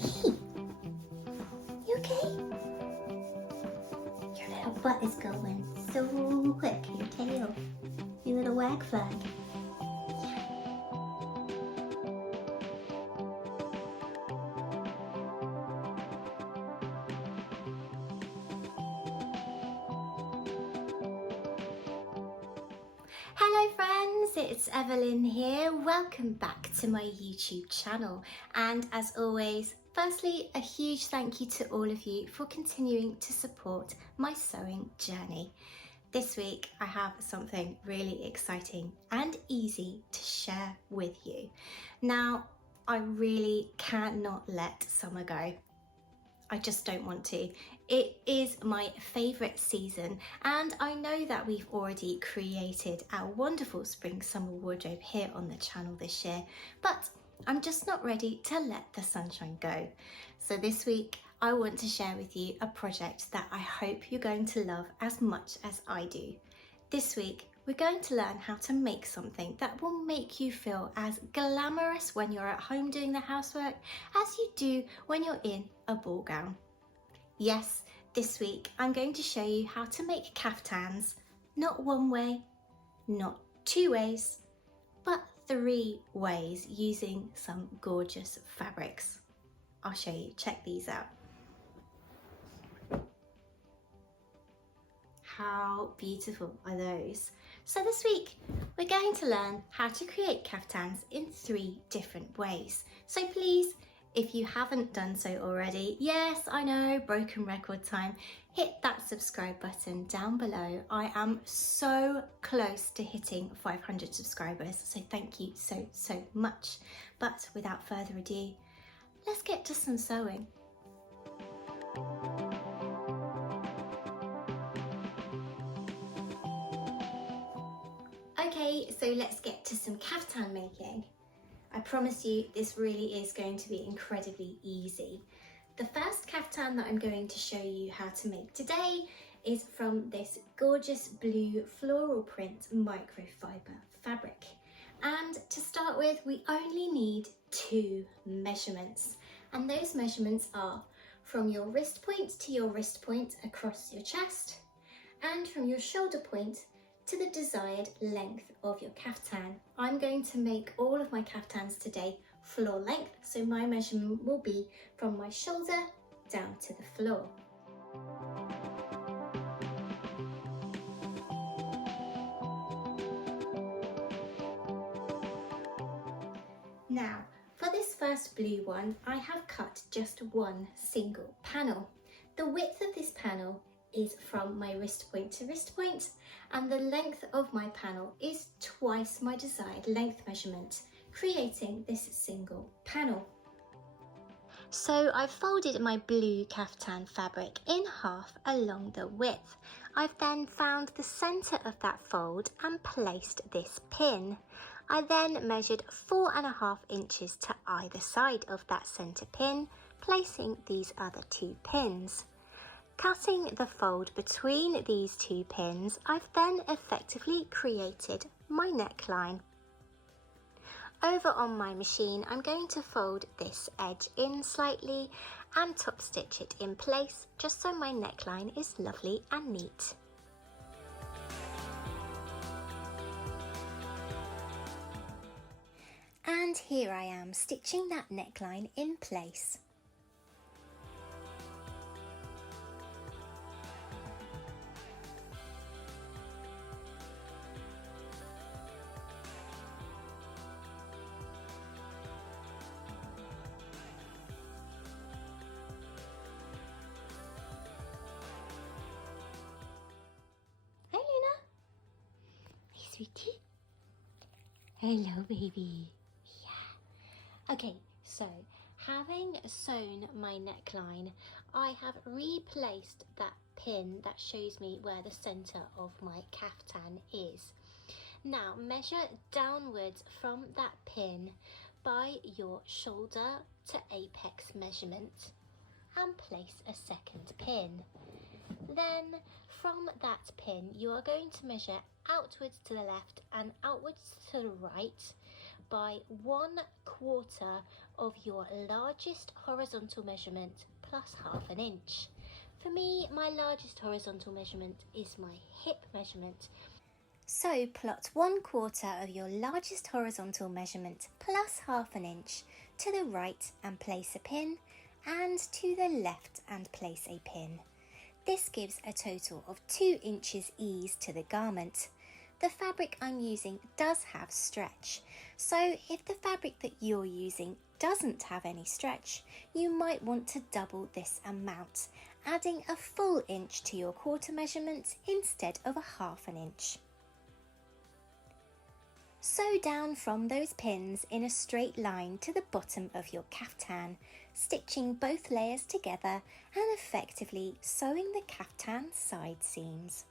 Hey, you okay? Your little butt is going so quick, your tail, your little wag flag. Hello friends, it's Evelyn here. Welcome back to my YouTube channel, and as always, firstly, a huge thank you to all of you for continuing to support my sewing journey. This week I have something really exciting and easy to share with you. Now, I really cannot let summer go. I just don't want to. It is my favourite season, and I know that we've already created our wonderful spring summer wardrobe here on the channel this year, but I'm just not ready to let the sunshine go. So this week I want to share with you a project that I hope you're going to love as much as I do. This week we're going to learn how to make something that will make you feel as glamorous when you're at home doing the housework as you do when you're in a ball gown. Yes, this week I'm going to show you how to make kaftans, not one way, not two ways, but 3 ways using some gorgeous fabrics. I'll show you, check these out. How beautiful are those? So this week we're going to learn how to create kaftans in 3 different ways. So please, if you haven't done so already, yes, I know, broken record time, hit that subscribe button down below. I am so close to hitting 500 subscribers, so thank you so much. But without further ado, let's get to some sewing. Okay, so let's get to some kaftan making. I promise you this really is going to be incredibly easy. The first kaftan that I'm going to show you how to make today is from this gorgeous blue floral print microfiber fabric. And to start with, we only need 2 measurements. And those measurements are from your wrist point to your wrist point across your chest, and from your shoulder point to the desired length of your kaftan. I'm going to make all of my kaftans today floor length, so my measurement will be from my shoulder down to the floor. Now, for this first blue one, I have cut just 1 single panel. The width of this panel is from my wrist point to wrist point, and the length of my panel is twice my desired length measurement, creating this single panel. So I've folded my blue kaftan fabric in half along the width. I've then found the centre of that fold and placed this pin. I then measured 4.5 inches to either side of that centre pin, placing these other 2 pins. Cutting the fold between these 2 pins, I've then effectively created my neckline. Over on my machine, I'm going to fold this edge in slightly and top stitch it in place, just so my neckline is lovely and neat. And here I am stitching that neckline in place. Sweetie? Hello, baby. Yeah. Okay, so having sewn my neckline, I have replaced that pin that shows me where the centre of my kaftan is. Now measure downwards from that pin by your shoulder to apex measurement and place a second pin. Then from that pin you are going to measure outwards to the left and outwards to the right by 1/4 of your largest horizontal measurement plus ½ inch. For me, my largest horizontal measurement is my hip measurement. So plot 1/4 of your largest horizontal measurement plus ½ inch to the right and place a pin, and to the left and place a pin. This gives a total of 2 inches ease to the garment. The fabric I'm using does have stretch, so if the fabric that you're using doesn't have any stretch, you might want to double this amount, adding a full inch to your quarter measurement instead of a ½ inch. Sew down from those pins in a straight line to the bottom of your kaftan, stitching both layers together and effectively sewing the kaftan side seams.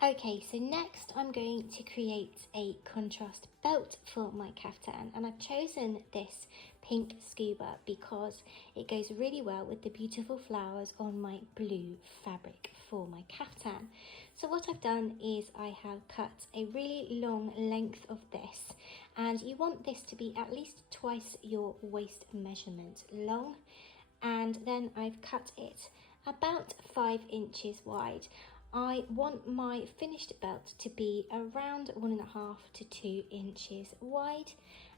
Okay, so next I'm going to create a contrast belt for my kaftan, and I've chosen this pink scuba because it goes really well with the beautiful flowers on my blue fabric for my kaftan. So what I've done is I have cut a really long length of this, and you want this to be at least twice your waist measurement long, and then I've cut it about 5 inches wide. I want my finished belt to be around 1.5 to 2 inches wide,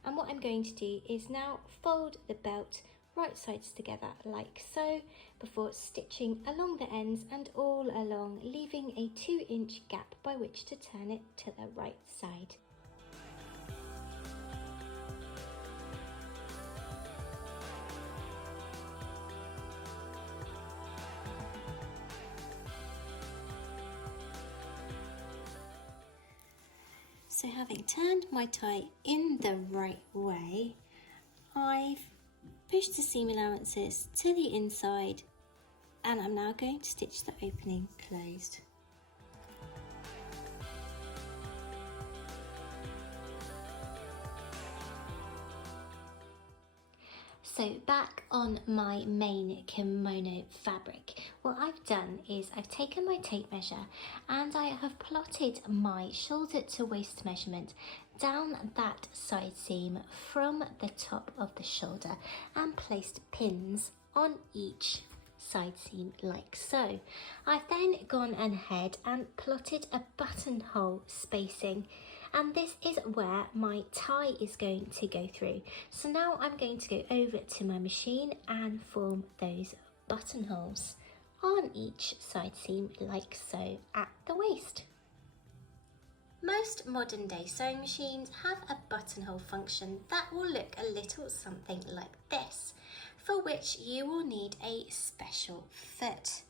and what I'm going to do is now fold the belt right sides together like so before stitching along the ends and all along, leaving a 2-inch gap by which to turn it to the right side. So having turned my tie in the right way, I've pushed the seam allowances to the inside, and I'm now going to stitch the opening closed. So back on my main kimono fabric, what I've done is I've taken my tape measure and I have plotted my shoulder to waist measurement down that side seam from the top of the shoulder and placed pins on each side seam like so. I've then gone ahead and plotted a buttonhole spacing, and this is where my tie is going to go through. So now I'm going to go over to my machine and form those buttonholes on each side seam like so at the waist. Most modern day sewing machines have a buttonhole function that will look a little something like this, for which you will need a special foot,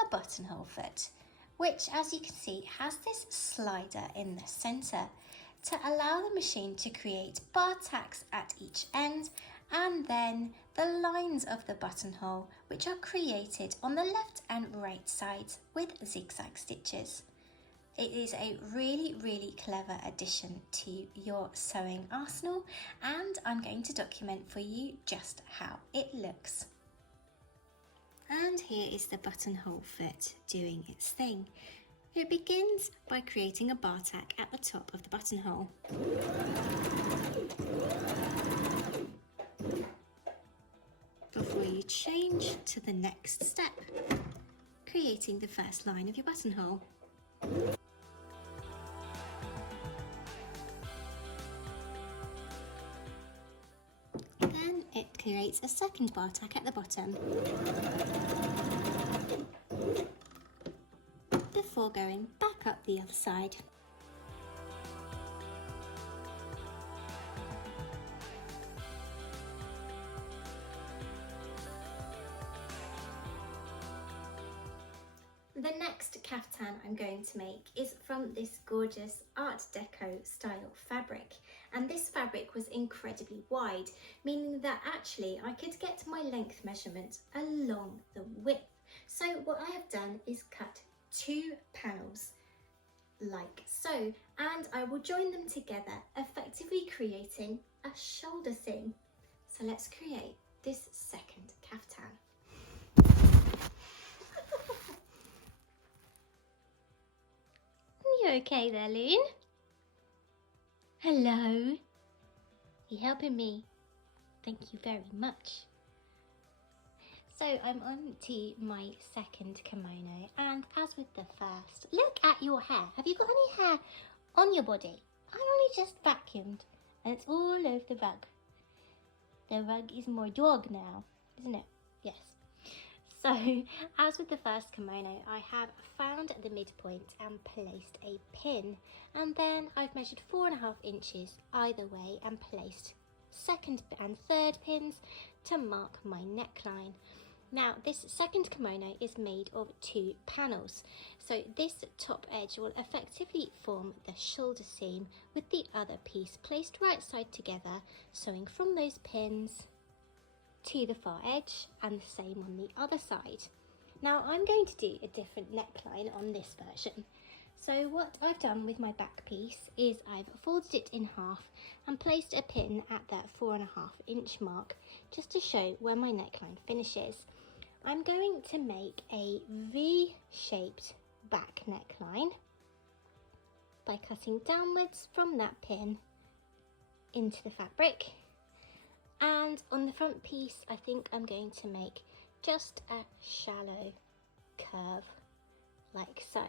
a buttonhole foot, which, as you can see, has this slider in the centre to allow the machine to create bar tacks at each end, and then the lines of the buttonhole, which are created on the left and right sides with zigzag stitches. It is a really clever addition to your sewing arsenal, and I'm going to document for you just how it looks. And here is the buttonhole foot doing its thing. It begins by creating a bar tack at the top of the buttonhole. Before you change to the next step, creating the first line of your buttonhole. Then it creates a second bar tack at the bottom, before going back up the other side. The next kaftan I'm going to make is from this gorgeous Art Deco style fabric, and this fabric was incredibly wide, meaning that actually I could get my length measurement along the width. So what I have done is cut 2 panels like so, and I will join them together, effectively creating a shoulder seam. So let's create this second kaftan. You okay there, Loon? Hello? You helping me? Thank you very much. So I'm on to my second kimono, and as with the first, look at your hair. Have you got any hair on your body? I only just vacuumed and it's all over the rug. The rug is more dog now, isn't it? Yes. So as with the first kimono, I have found the midpoint and placed a pin, and then I've measured 4.5 inches either way and placed second and third pins to mark my neckline. Now this second kimono is made of 2 panels, so this top edge will effectively form the shoulder seam with the other piece placed right side together, sewing from those pins to the far edge and the same on the other side. Now I'm going to do a different neckline on this version. So what I've done with my back piece is I've folded it in half and placed a pin at that 4.5 inch mark just to show where my neckline finishes. I'm going to make a V-shaped back neckline by cutting downwards from that pin into the fabric, and on the front piece I think I'm going to make just a shallow curve like so.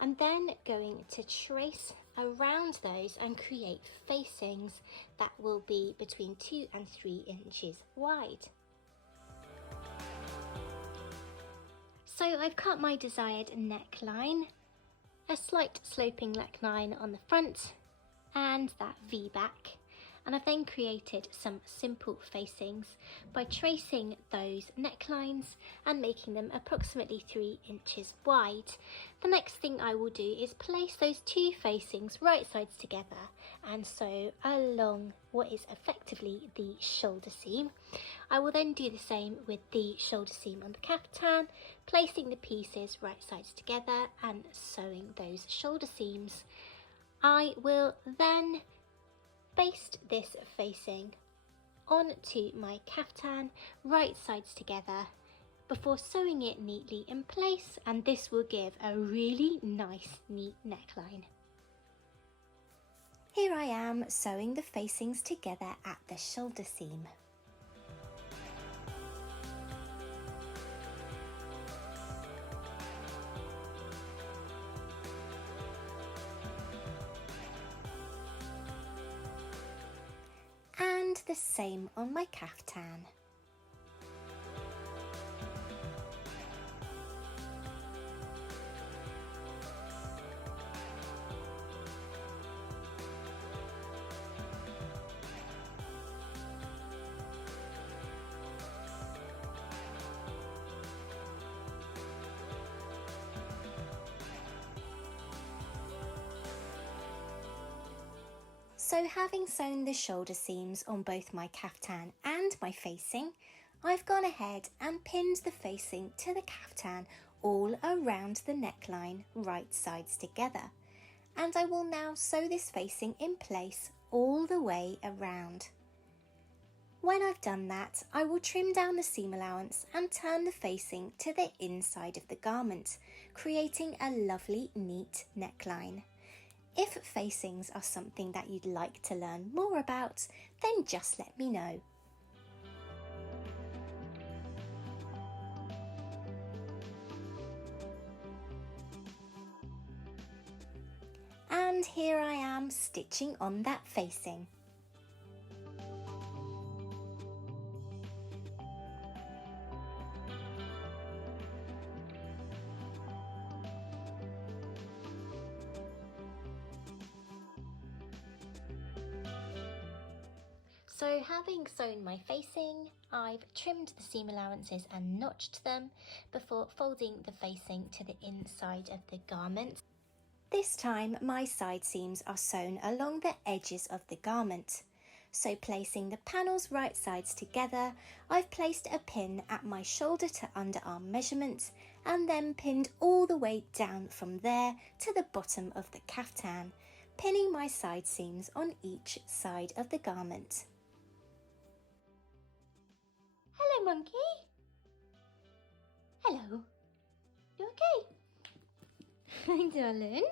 I'm then going to trace around those and create facings that will be between 2 and 3 inches wide. So I've cut my desired neckline, a slight sloping neckline on the front and that V back, and I've then created some simple facings by tracing those necklines and making them approximately 3 inches wide. The next thing I will do is place those 2 facings right sides together and sew along what is effectively the shoulder seam. I will then do the same with the shoulder seam on the kaftan, placing the pieces right sides together and sewing those shoulder seams. I will then baste this facing onto my kaftan, right sides together, before sewing it neatly in place, and this will give a really nice neat neckline. Here I am sewing the facings together at the shoulder seam. And the same on my kaftan. So having sewn the shoulder seams on both my kaftan and my facing, I've gone ahead and pinned the facing to the kaftan all around the neckline, right sides together. And I will now sew this facing in place all the way around. When I've done that, I will trim down the seam allowance and turn the facing to the inside of the garment, creating a lovely neat neckline. If facings are something that you'd like to learn more about, then just let me know. And here I am stitching on that facing. So having sewn my facing, I've trimmed the seam allowances and notched them before folding the facing to the inside of the garment. This time my side seams are sewn along the edges of the garment. So placing the panels right sides together, I've placed a pin at my shoulder to underarm measurement and then pinned all the way down from there to the bottom of the kaftan, pinning my side seams on each side of the garment. Hello, monkey. Hello. You okay? Hi, darling.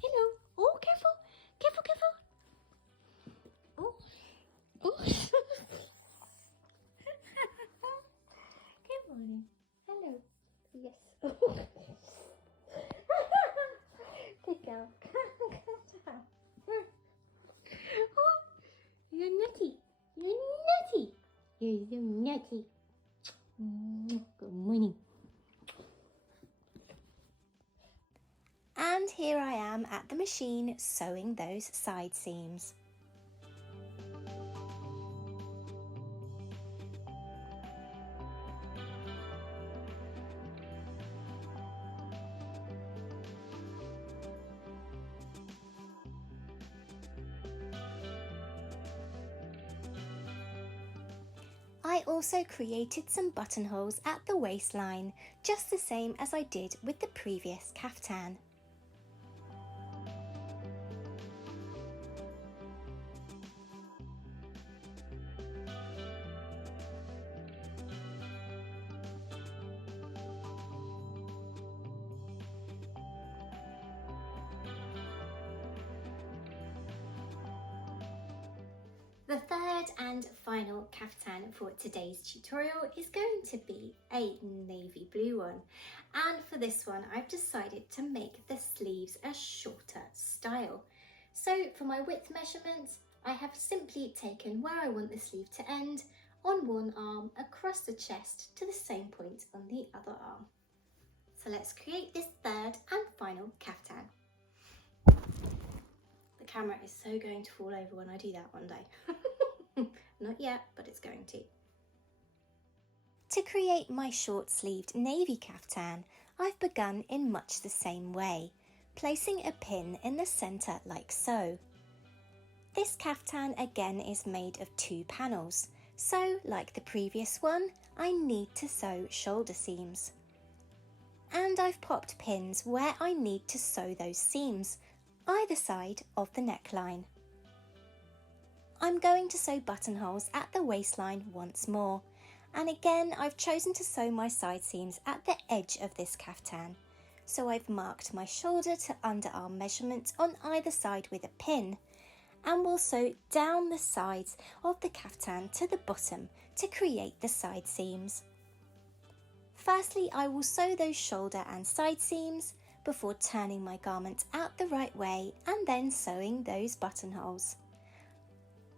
Hello. Oh, careful. Careful, careful. Oh. Oh. Good morning. Hello. Yes. Good girl. Calm down. Oh, you're nutty. You're nutty. You're so nutty. Good morning. And here I am at the machine sewing those side seams. I also created some buttonholes at the waistline, just the same as I did with the previous kaftan. The third and final kaftan for today's tutorial is going to be a navy blue one, and for this one I've decided to make the sleeves a shorter style. So for my width measurements, I have simply taken where I want the sleeve to end on one arm across the chest to the same point on the other arm. So let's create this third and final kaftan. The camera is so going to fall over when I do that one day. Not yet, but it's going to. To create my short-sleeved navy kaftan, I've begun in much the same way, placing a pin in the centre like so. This kaftan again is made of 2 panels, so like the previous one, I need to sew shoulder seams. And I've popped pins where I need to sew those seams, either side of the neckline. I'm going to sew buttonholes at the waistline once more, and again I've chosen to sew my side seams at the edge of this kaftan. So I've marked my shoulder to underarm measurement on either side with a pin, and will sew down the sides of the kaftan to the bottom to create the side seams. Firstly, I will sew those shoulder and side seams before turning my garment out the right way and then sewing those buttonholes.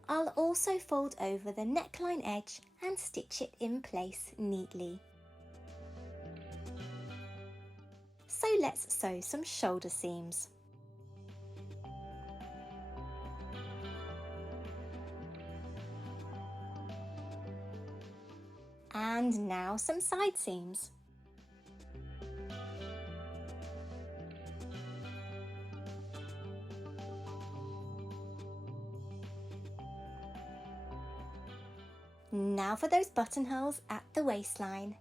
I'll also fold over the neckline edge and stitch it in place neatly. So let's sew some shoulder seams. And now some side seams. Now for those buttonholes at the waistline.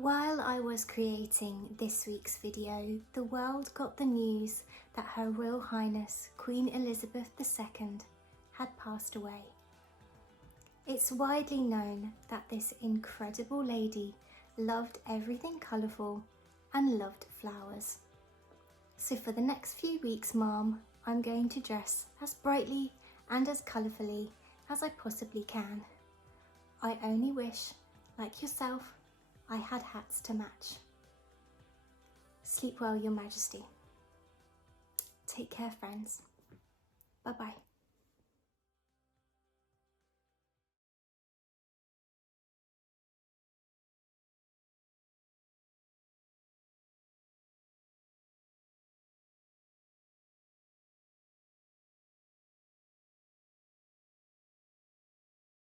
While I was creating this week's video, the world got the news that Her Royal Highness Queen Elizabeth II had passed away. It's widely known that this incredible lady loved everything colourful and loved flowers. So for the next few weeks, Mom, I'm going to dress as brightly and as colourfully as I possibly can. I only wish, like yourself, I had hats to match. Sleep well, Your Majesty. Take care, friends. Bye-bye.